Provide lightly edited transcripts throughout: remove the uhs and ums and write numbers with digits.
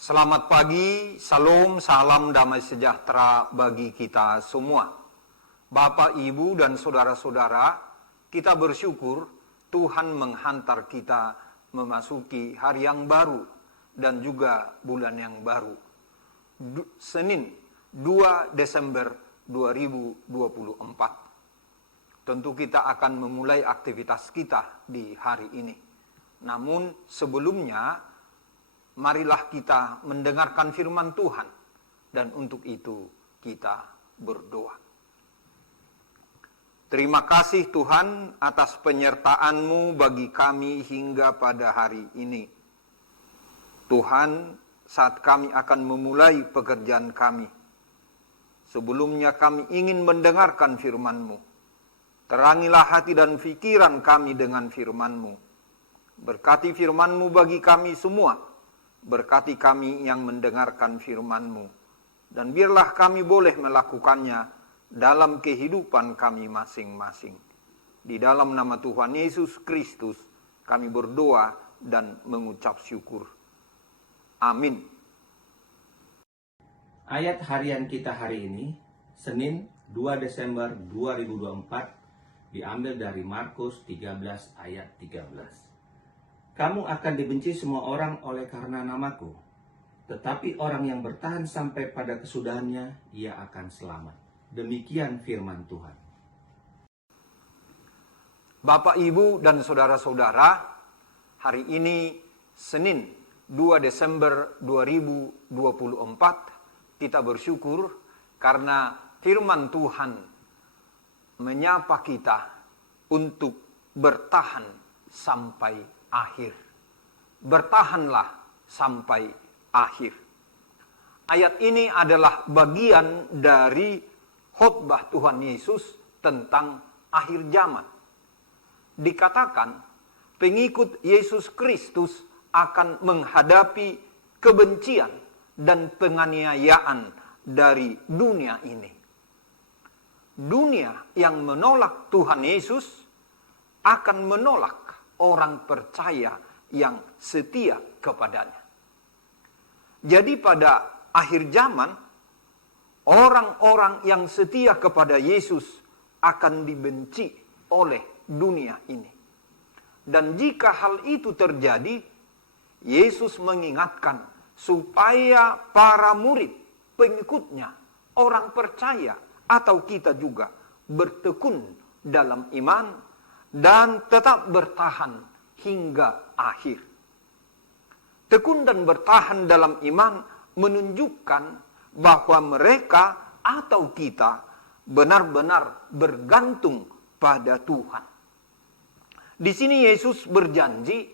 Selamat pagi, salam damai sejahtera bagi kita semua. Bapak, Ibu, dan saudara-saudara, kita bersyukur Tuhan menghantar kita memasuki hari yang baru dan juga bulan yang baru. Senin 2 Desember 2024. Tentu kita akan memulai aktivitas kita di hari ini. Namun sebelumnya, marilah kita mendengarkan firman Tuhan, dan untuk itu kita berdoa. Terima kasih Tuhan atas penyertaan-Mu bagi kami hingga pada hari ini. Tuhan, saat kami akan memulai pekerjaan kami, sebelumnya kami ingin mendengarkan firman-Mu. Terangilah hati dan pikiran kami dengan firman-Mu. Berkati firman-Mu bagi kami semua. Berkati kami yang mendengarkan firman-Mu, dan biarlah kami boleh melakukannya dalam kehidupan kami masing-masing. Di dalam nama Tuhan Yesus Kristus kami berdoa dan mengucap syukur. Amin. Ayat harian kita hari ini, Senin 2 Desember 2024, diambil dari Markus 13 ayat 13. Kamu akan dibenci semua orang oleh karena namaku, tetapi orang yang bertahan sampai pada kesudahannya, ia akan selamat. Demikian firman Tuhan. Bapak, Ibu, dan saudara-saudara, hari ini Senin 2 Desember 2024, kita bersyukur karena firman Tuhan menyapa kita untuk bertahan sampai akhir. Bertahanlah sampai akhir. Ayat ini adalah bagian dari khotbah Tuhan Yesus tentang akhir zaman. Dikatakan pengikut Yesus Kristus akan menghadapi kebencian dan penganiayaan dari dunia ini. Dunia yang menolak Tuhan Yesus akan menolak orang percaya yang setia kepadanya. Jadi pada akhir zaman, orang-orang yang setia kepada Yesus akan dibenci oleh dunia ini. Dan jika hal itu terjadi, Yesus mengingatkan supaya para murid, pengikutnya, orang percaya atau kita juga bertekun dalam iman dan tetap bertahan hingga akhir. Tekun dan bertahan dalam iman menunjukkan bahwa mereka atau kita benar-benar bergantung pada Tuhan. Di sini Yesus berjanji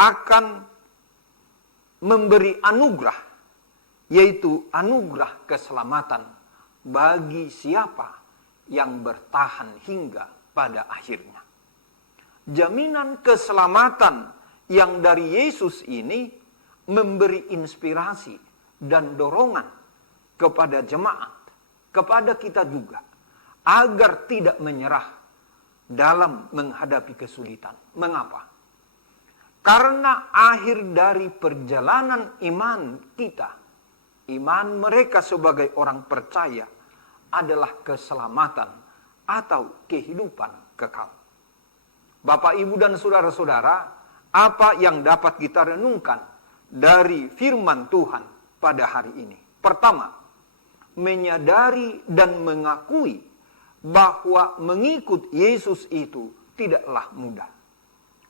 akan memberi anugerah, yaitu anugerah keselamatan bagi siapa yang bertahan hingga pada akhirnya. Jaminan keselamatan yang dari Yesus ini memberi inspirasi dan dorongan kepada jemaat, kepada kita juga, agar tidak menyerah dalam menghadapi kesulitan. Mengapa? Karena akhir dari perjalanan iman kita, iman mereka sebagai orang percaya, adalah keselamatan atau kehidupan kekal. Bapak, Ibu, dan saudara-saudara, apa yang dapat kita renungkan dari firman Tuhan pada hari ini? Pertama, menyadari dan mengakui bahwa mengikut Yesus itu tidaklah mudah.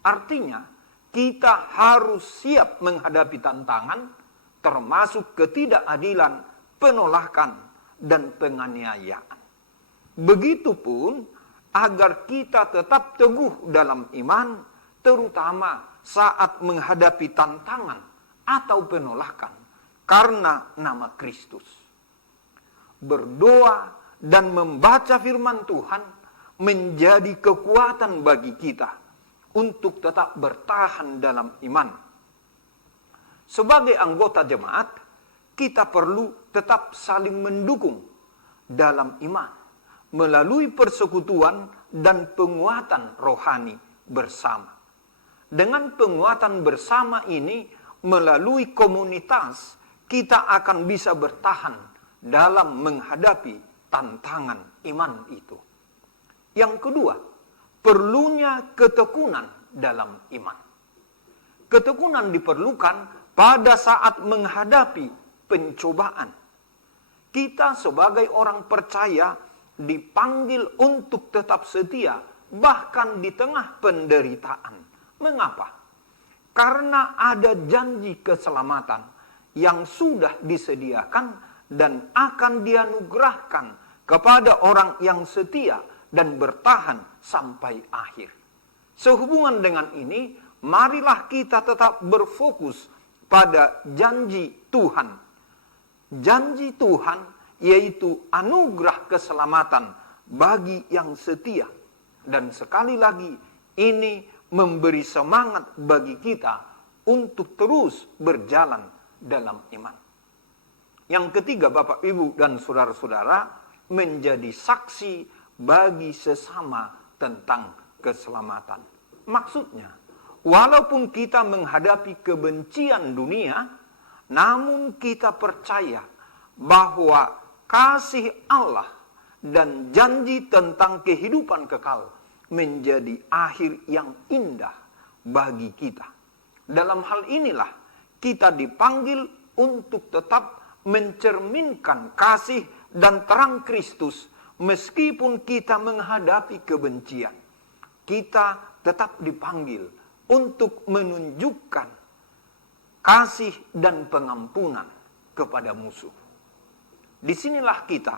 Artinya, kita harus siap menghadapi tantangan, termasuk ketidakadilan, penolakan, dan penganiayaan. Begitupun agar kita tetap teguh dalam iman, terutama saat menghadapi tantangan atau penolakan karena nama Kristus. Berdoa dan membaca firman Tuhan menjadi kekuatan bagi kita untuk tetap bertahan dalam iman. Sebagai anggota jemaat, kita perlu tetap saling mendukung dalam iman melalui persekutuan dan penguatan rohani bersama. Dengan penguatan bersama ini, melalui komunitas, kita akan bisa bertahan dalam menghadapi tantangan iman itu. Yang kedua, perlunya ketekunan dalam iman. Ketekunan diperlukan pada saat menghadapi pencobaan. Kita sebagai orang percaya dipanggil untuk tetap setia, bahkan di tengah penderitaan. Mengapa? Karena ada janji keselamatan yang sudah disediakan dan akan dianugerahkan kepada orang yang setia dan bertahan sampai akhir. Sehubungan dengan ini, marilah kita tetap berfokus pada janji Tuhan. Janji Tuhan yaitu anugerah keselamatan bagi yang setia. Dan sekali lagi, ini memberi semangat bagi kita untuk terus berjalan dalam iman. Yang ketiga, Bapak, Ibu, dan saudara-saudara, menjadi saksi bagi sesama tentang keselamatan. Maksudnya, walaupun kita menghadapi kebencian dunia, namun kita percaya bahwa kasih Allah dan janji tentang kehidupan kekal menjadi akhir yang indah bagi kita. Dalam hal inilah kita dipanggil untuk tetap mencerminkan kasih dan terang Kristus meskipun kita menghadapi kebencian. Kita tetap dipanggil untuk menunjukkan kasih dan pengampunan kepada musuh. Disinilah kita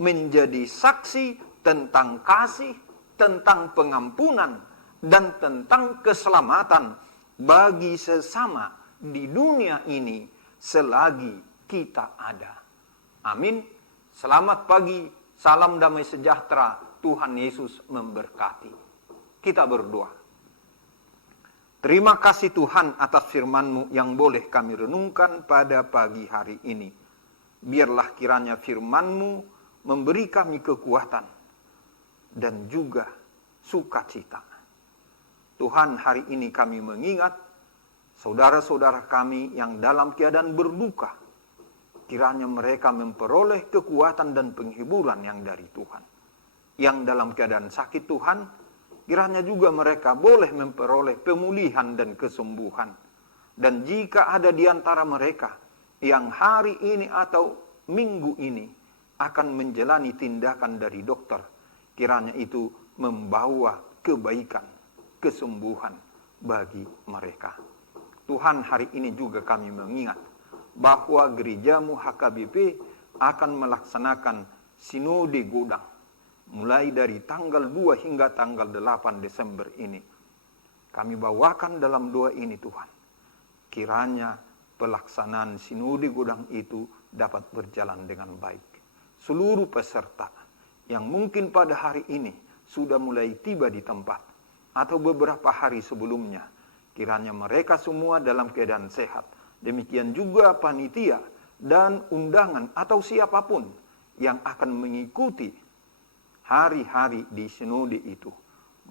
menjadi saksi tentang kasih, tentang pengampunan, dan tentang keselamatan bagi sesama di dunia ini selagi kita ada. Amin. Selamat pagi, salam damai sejahtera, Tuhan Yesus memberkati. Kita berdoa. Terima kasih Tuhan atas firman-Mu yang boleh kami renungkan pada pagi hari ini. Biarlah kiranya firman-Mu memberi kami kekuatan dan juga sukacita. Tuhan, hari ini kami mengingat saudara-saudara kami yang dalam keadaan berduka. Kiranya mereka memperoleh kekuatan dan penghiburan yang dari Tuhan. Yang dalam keadaan sakit Tuhan, kiranya juga mereka boleh memperoleh pemulihan dan kesembuhan. Dan jika ada di antara mereka yang hari ini atau minggu ini akan menjalani tindakan dari dokter, kiranya itu membawa kebaikan, kesembuhan bagi mereka. Tuhan, hari ini juga kami mengingat bahwa gerejamu HKBP akan melaksanakan sinode Godang mulai dari tanggal 2 hingga tanggal 8 Desember ini. Kami bawakan dalam doa ini Tuhan, kiranya pelaksanaan sinode Godang itu dapat berjalan dengan baik. Seluruh peserta yang mungkin pada hari ini sudah mulai tiba di tempat atau beberapa hari sebelumnya, kiranya mereka semua dalam keadaan sehat. Demikian juga panitia dan undangan atau siapapun yang akan mengikuti hari-hari di sinode itu.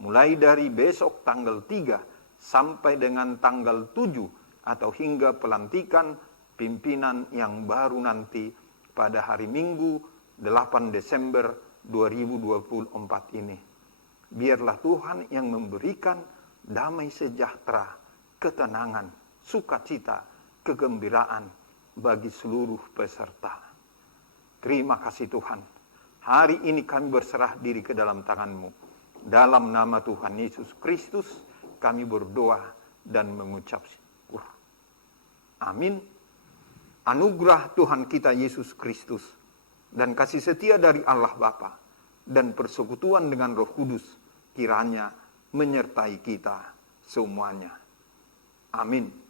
Mulai dari besok tanggal 3 sampai dengan tanggal 7 atau hingga pelantikan pimpinan yang baru nanti pada hari Minggu 8 Desember 2024 ini. Biarlah Tuhan yang memberikan damai sejahtera, ketenangan, sukacita, kegembiraan bagi seluruh peserta. Terima kasih Tuhan. Hari ini kami berserah diri ke dalam tangan-Mu. Dalam nama Tuhan Yesus Kristus kami berdoa dan mengucap syukur. Amin. Anugerah Tuhan kita Yesus Kristus dan kasih setia dari Allah Bapa dan persekutuan dengan Roh Kudus kiranya menyertai kita semuanya. Amin.